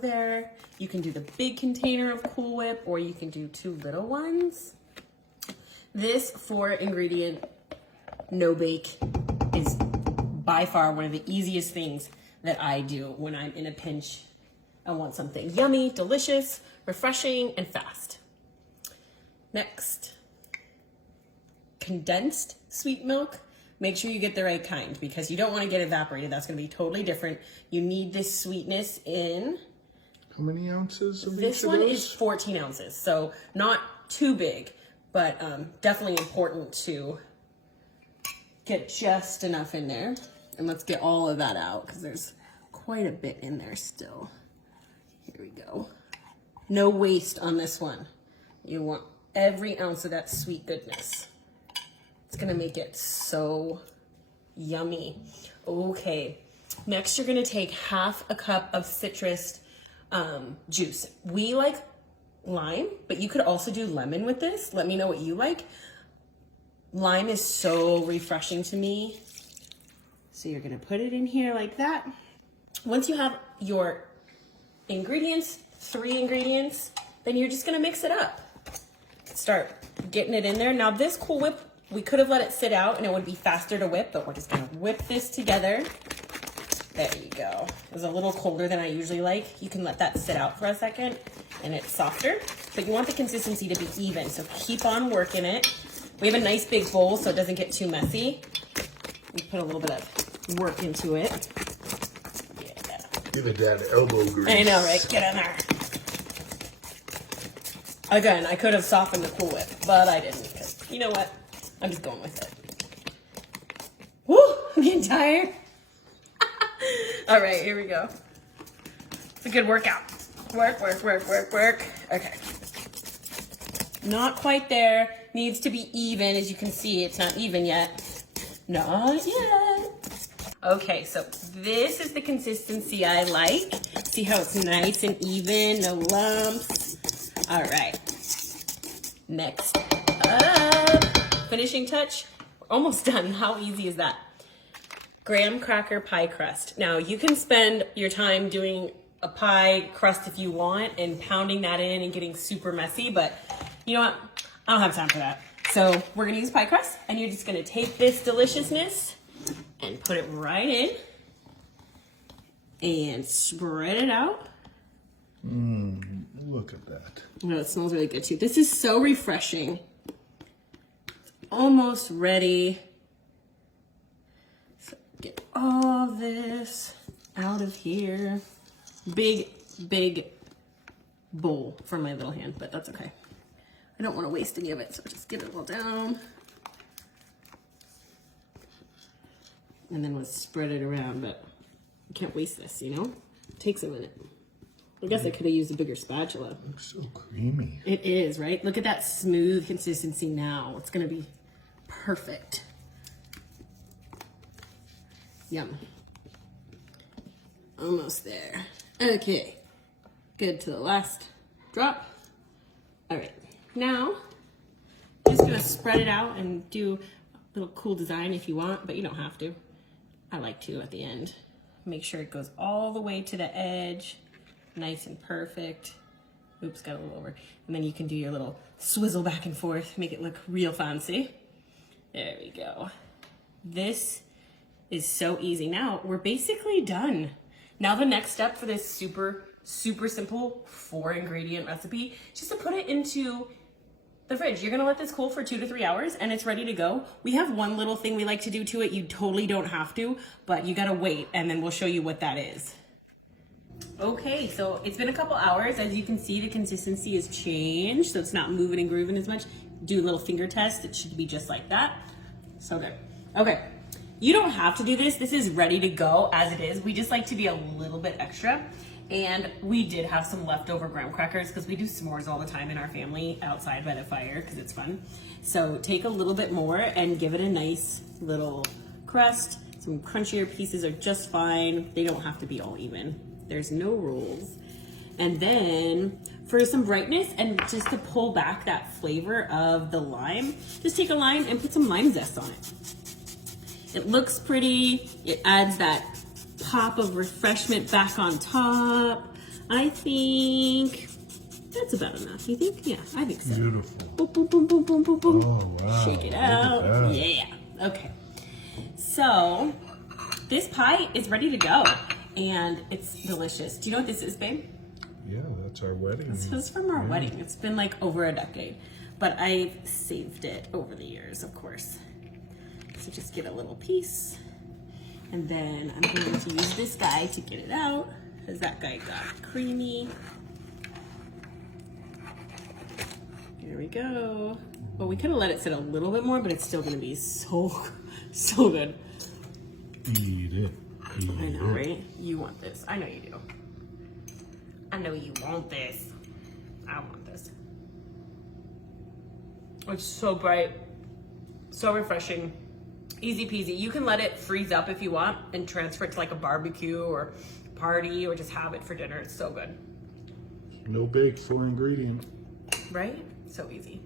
of there. You can do the big container of Cool Whip, or you can do 2 little ones. This 4 ingredient no bake is by far one of the easiest things that I do when I'm in a pinch. I want something yummy, delicious, refreshing, and fast. Next, condensed sweet milk. Make sure you get the right kind because you don't want to get evaporated. That's going to be totally different. You need this sweetness in. How many ounces of This each of one those? is 14 ounces, so not too big, but definitely important to get just enough in there. And let's get all of that out because there's quite a bit in there still. Here we go. No waste on this one. You want every ounce of that sweet goodness. It's gonna make it so yummy. Okay, next you're gonna take half a cup of citrus juice. We like lime, but you could also do lemon with this. Let me know what you like. Lime is so refreshing to me. So you're gonna put it in here like that. Once you have your ingredients, 3 ingredients, then you're just gonna mix it up. Start getting it in there. Now this Cool Whip, we could have let it sit out and it would be faster to whip, but we're just gonna whip this together. There you go. It was a little colder than I usually like. You can let that sit out for a second and it's softer, but you want the consistency to be even, so keep on working it. We have a nice big bowl so it doesn't get too messy. We put a little bit of work into it. Yeah. Give it that elbow grease. I know, right? Get in there. Again, I could have softened the Cool Whip, but I didn't because you know what? I'm just going with it. Woo! I'm getting tired. All right, here we go. It's a good workout. Work, work, work, work, work. Okay. Not quite there. Needs to be even. As you can see, it's not even yet. Not yet. Okay, so this is the consistency I like. See how it's nice and even, no lumps. All right. Next up, finishing touch. We're almost done. How easy is that? Graham cracker pie crust. Now you can spend your time doing a pie crust if you want and pounding that in and getting super messy, but you know what? I don't have time for that. So we're gonna use pie crust and you're just gonna take this deliciousness and put it right in and spread it out. Look at that. Oh, it smells really good too. This is so refreshing. Almost ready. So get all this out of here. Big, big bowl for my little hand, but that's okay. I don't want to waste any of it, so just get it all down. And then let's spread it around, but you can't waste this, you know? It takes a minute. I guess I could have used a bigger spatula. Looks so creamy. It is, right? Look at that smooth consistency now. It's gonna be perfect. Yum. Almost there. Okay, good to the last drop. All right, now I'm just gonna spread it out and do a little cool design if you want, but you don't have to. I like to at the end. Make sure it goes all the way to the edge. Nice and perfect. Oops, got a little over. And then you can do your little swizzle back and forth, make it look real fancy. There we go. This is so easy. Now we're basically done. Now the next step for this super simple 4 ingredient recipe is just to put it into the fridge. You're gonna let this cool for 2 to 3 hours and it's ready to go. We have one little thing we like to do to it. You totally don't have to, but you gotta wait and then we'll show you what that is. Okay, so it's been a couple hours. As you can see, the consistency has changed, so it's not moving and grooving as much. Do a little finger test. It should be just like that. So there. Okay, you don't have to do this. This is ready to go as it is. We just like to be a little bit extra. And we did have some leftover graham crackers because we do s'mores all the time in our family outside by the fire because it's fun. So take a little bit more and give it a nice little crust. Some crunchier pieces are just fine. They don't have to be all even. There's no rules. And then for some brightness and just to pull back that flavor of the lime, just take a lime and put some lime zest on it. It looks pretty. It adds that pop of refreshment back on top. I think that's about enough. You think? Yeah, I think so. Beautiful. Boom, boom, boom, boom, boom, boom, boom. Oh, wow. Shake it Look at out. that. Yeah. Okay. So this pie is ready to go, and it's delicious. Do you know what this is, babe? Yeah, that's our wedding. This was from our wedding. It's been like over a decade, but I've saved it over the years, of course. So just get a little piece, and then I'm going to use this guy to get it out, because that guy got creamy. Here we go. Well, we could have let it sit a little bit more, but it's still going to be so good. Eat it. Eat I know, it. right? You want this. I know you do. I know you want this. I want this. It's so bright, so refreshing, easy peasy. You can let it freeze up if you want and transfer it to like a barbecue or party or just have it for dinner. It's so good. No big, 4 ingredient. Right? So easy.